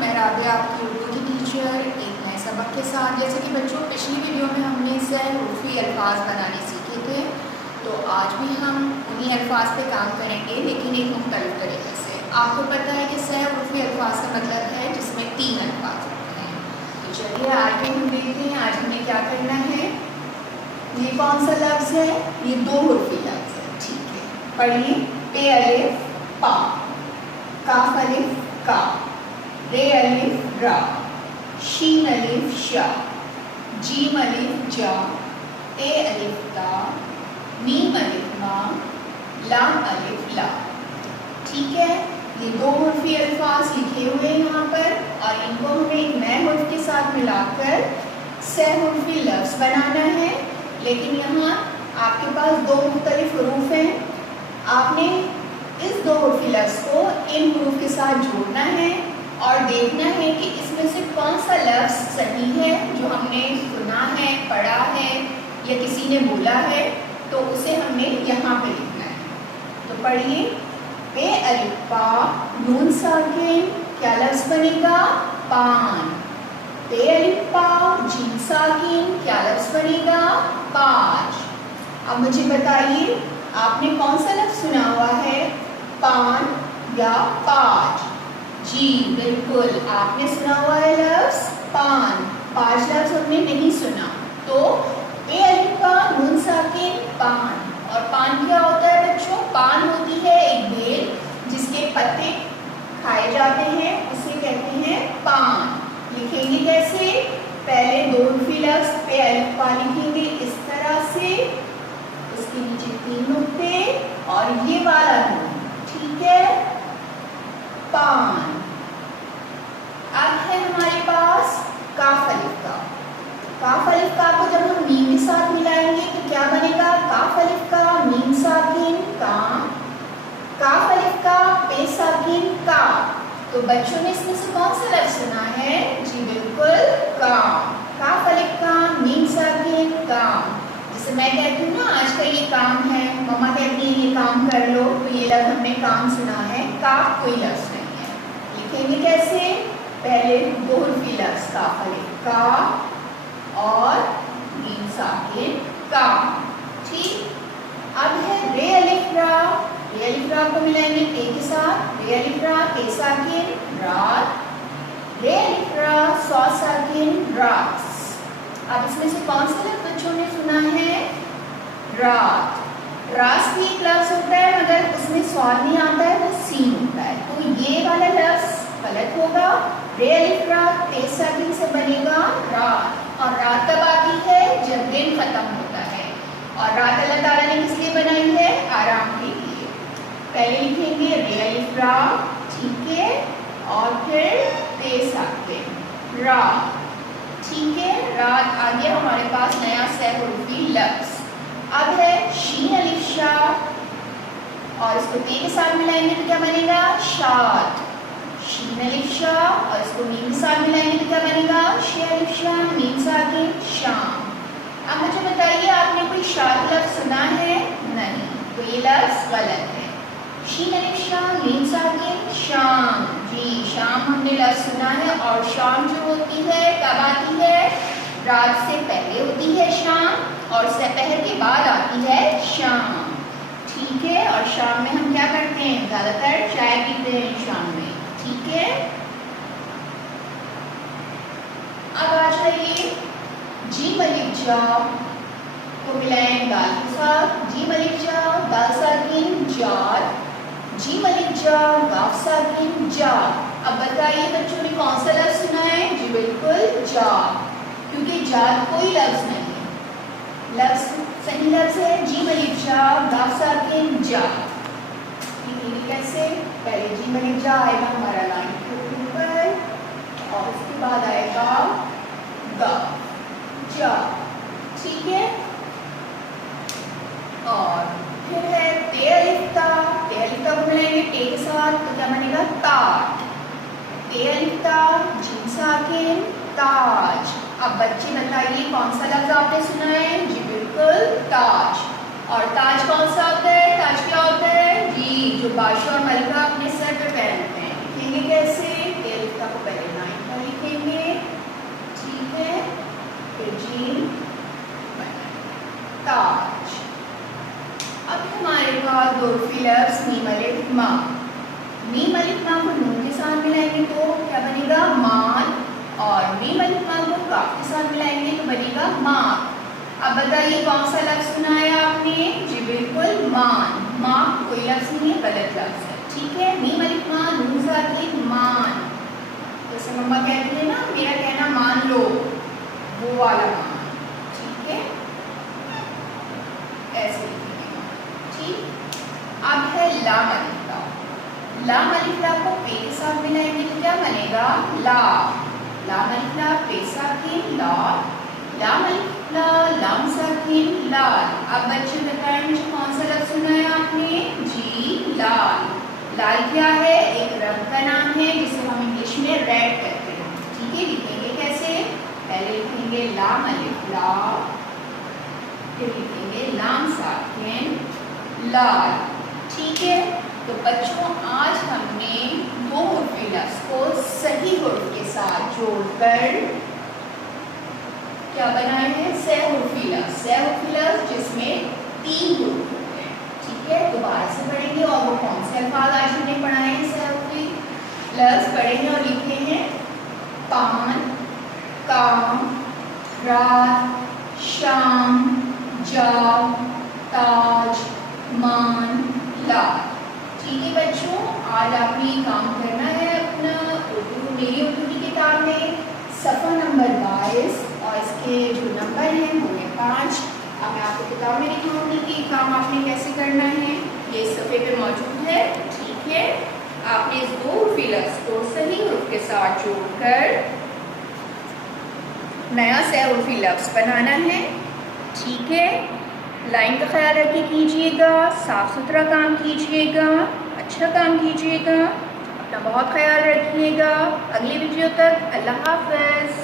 मैं राबिया आपकी उर्दू की टीचर एक नए सबक के साथ। जैसे कि बच्चों पिछली वीडियो में हमने सहरूफी अल्फाज बनाने सीखे थे, तो आज भी हम उन्हीं अल्फाज पे काम करेंगे लेकिन एक मुख्तलिफ तरीके से। आपको पता है कि सहरूफी अल्फाज का मतलब है जिसमें 3 अल्फाज होते हैं। तो चलिए आगे हम देखते हैं आज हमें क्या करना है। ये कौन सा लफ्ज़ है? ये 2 हुर्फी लफ्ज़ है। ठीक है, पढ़िए। पे अलिफ पा, काफ अलिफ का, रे अलिफ रा, शीन अलिफ शा, जीम अलिफ जा, ते अलिफ ता, मीम अलिफ मा, लाम अलिफ ला। ठीक है, ये 2 हुर्फी अल्फाज लिखे हुए हैं यहाँ पर और इनको हमें एक नए हुर्फ के साथ मिलाकर सहरुफी लफ्ज़ बनाना है। लेकिन यहाँ आपके पास 2 मुख्तलिफ हुरूफ हैं। आपने इस 2 हुर्फी लफ्ज़ को इन हुरूफ के साथ जोड़ना है और देखना है कि इसमें से कौन सा लफ्ज़ सही है जो हमने सुना है, पढ़ा है या किसी ने बोला है, तो उसे हमने यहाँ पे लिखना है। तो पढ़िए। पे अलिफ पा नून साकिन, क्या लफ्ज़ बनेगा? पान। पे अलिफ पा जीम साकिन, क्या लफ्ज़ बनेगा? पाँच। अब मुझे बताइए आपने कौन सा लफ्ज़ सुना हुआ है, पान या पाँच? जी बिल्कुल, आपने सुना हुआ है लफ्ज़ पान। 5 लफ्ज़ हमने नहीं सुना। तो पे अलिफ का नून साकिन पान। और पान क्या होता है बच्चों? पान होती है एक बेल जिसके पत्ते खाए जाते हैं, उसे कहते हैं पान। लिखेंगे कैसे? पहले 2 हुर्फी लफ्ज़ पे अलिफ पा लिखेंगे इस तरह से, उसके नीचे 3 नुक्ते और ये वाला नून। ठीक है, पान। अब है हमारे पास काफ अलिफ का। काफ अलिफ का को जब हम मीम के साथ मिलाएंगे तो क्या बनेगा? काफ अलिफ का मीम साकिन का, काफ अलिफ का पे साकिन का। तो बच्चों ने इसमें से कौन सा लफ्ज़ सुना है? जी बिल्कुल, काम। काफ अलिफ का मीम साकिन काम। जैसे मैं कहती हूँ ना आज का ये काम है, मम्मा कहती है ये काम कर लो, तो ये लफ्ज़ हमने काम सुना है। काफ कोई लफ्ज़ नहीं है। लिखेंगे कैसे? पहले 2 हुर्फी लफ्ज़ काफ अलिफ का और मीम साकिन का। ठीक। अब है रे अलिफ रा। रे अलिफ रा को मिलाएंगे टे के साथ। रे अलिफ रा टे साकिन रात। रे अलिफ रा सौ साकिन रात। अब इसमें से कौन सा लफ्ज़ बच्चों ने सुना है? रात। रास भी एक लफ्ज़ होता है मगर उसमें स्वाद नहीं आता है, वो सीन होता है। तो ये वाला लफ्ज़ गलत होगा। रे अलिफ रा टे साकिन से बनेगा रात। और रात कब आती है? जब दिन खत्म होता है। और रात अल्लाह ताला ने किस लिए बनाई है? आराम के लिए। पहले लिखेंगे रे अलिफ रा, ठीक है, और फिर ते साकिन रात। ठीक है, रात आ गया हमारे पास नया सहरुफी लफ्ज़। अब है शीन अलिफ शा और इसको ते के साथ मिलाएंगे तो क्या बनेगा? शात। शीन अलिफ शा और इसको मीम के साथ मिलाएंगे तो क्या बनेगा? शे अलिफ शा मीम साकिन शाम। अब मुझे बताइए आपने कोई शात लफ्ज़ सुना है? नहीं, तो ये लफ्ज़ गलत है। शीन अलिफ शा मीम साकिन शाम। जी शाम हमने लफ्ज़ सुना है और शाम जो होती है कब आती है? रात से पहले होती है शाम और सहर के बाद आती है शाम। ठीक है, और शाम में हम क्या करते हैं? ज़्यादातर चाय पीते हैं शाम में। ठीक है, अब आ जाइए जीम अलिफ जा को मिलाएं दाल के साथ। जीम अलिफ जा दाल साकिन जात। जीम अलिफ जा गाफ साकिन जात। अब बताइए बच्चों ने कौन सा लफ्ज़ सुना है? जी बिल्कुल जात, क्योंकि जात कोई लफ्ज़ नहीं है। लफ्ज़ सही लफ्ज़ है जीम अलिफ जा गाफ साकिन जात। लिखेंगे कैसे? पहले जीम अलिफ जा आएगा हमारा लाइन के ऊपर और उसके बाद आएगा गा जा। ठीक है, और फिर है ते अलिफ ता। ते अलिफ ता को मिलाएंगे टे के साथ तो क्या बनेगा? ताज। ते अलिफ ता जीम साकिन ताज। अब बच्चे बताइए कौन सा लफ्ज़ आपने सुना है? जी बिल्कुल ताज। और ताज कौन सा होता है? ताज क्या होता है? जी जो बादशाह और मलिका अपने सर पे पहनते हैं। लिखेंगे कैसे? ते अलिफ ता को पहले अलिफ लाम को नून के साथ मिलाएंगे तो क्या बनेगा? मान। और मीम अलिफ लाम को काफ के साथ मिलाएंगे तो बनेगा माँ। अब बताइए कौन सा लफ्ज सुनाया आपने? जी बिल्कुल, मान। माँ कोई लफ्ज नहीं है, गलत लफ्ज है। ठीक है, मीम अलिफ लाम नून साकिन मान। जैसे मम्मा कहती है ना, मेरा कहना मान लो, वो वाला मान। ठीक है, ऐसे लिखेंगे। ठीक, अब है लाम अलिफ लाम। लाम अलिफ लाम को पे के साथ मिलाएंगे तो क्या बनेगा? ला। लाम अलिफ लाम पे साकिन ला, लाम अलिफ ला लाम साकिन लाल। अब बच्चे बताएं मुझे कौन सा लफ्ज सुना है आपने? जी लाल। लाल क्या है? एक रंग का नाम है जिसे हम इंग्लिश में रेड कहते हैं। ठीक है, लिखेंगे कैसे? पहले लिखेंगे लाम अलिफ ला, फिर लिखेंगे लाम साकिन लाल। ठीक है, तो बच्चों आज हमने दो हुर्फ़ी लफ्ज़ को सही हुर्फ़ के साथ जोड़कर क्या बनाए हैं? सह हुर्फ़ी लफ्ज़। सह हुर्फ़ी लफ्ज़ जिसमें 3 हुर्फ़ होते हैं। ठीक है, दोबारा से पढ़ेंगे। और वो कौन से अल्फाज आज हमने पढ़ाए हैं? सह हुर्फ़ी लफ्ज़ पढ़ेंगे और लिखे हैं पान, काम, रात, शाम, जाग, ताज, मान, लाल। ठीक है बच्चों, आज आपने काम करना है अपना मेरी उर्दू की किताब में सफ़ा नंबर 22 और इसके जो नंबर हैं वो है 5। अब मैं आपको किताब में दिखाऊंगी कि काम आपने कैसे करना है। ये इस सफ़े पे मौजूद है। ठीक है, आपने इस दो हुर्फ़ी लफ्ज़ को सही हुर्फ़ के साथ जोड़कर नया सह हुर्फ़ी लफ्ज़ बनाना है। ठीक है, लाइन का ख्याल रख के कीजिएगा, साफ़ सुथरा काम कीजिएगा, अच्छा काम कीजिएगा, अपना बहुत ख्याल रखिएगा। अगली वीडियो तक अल्लाह हाफ़िज़।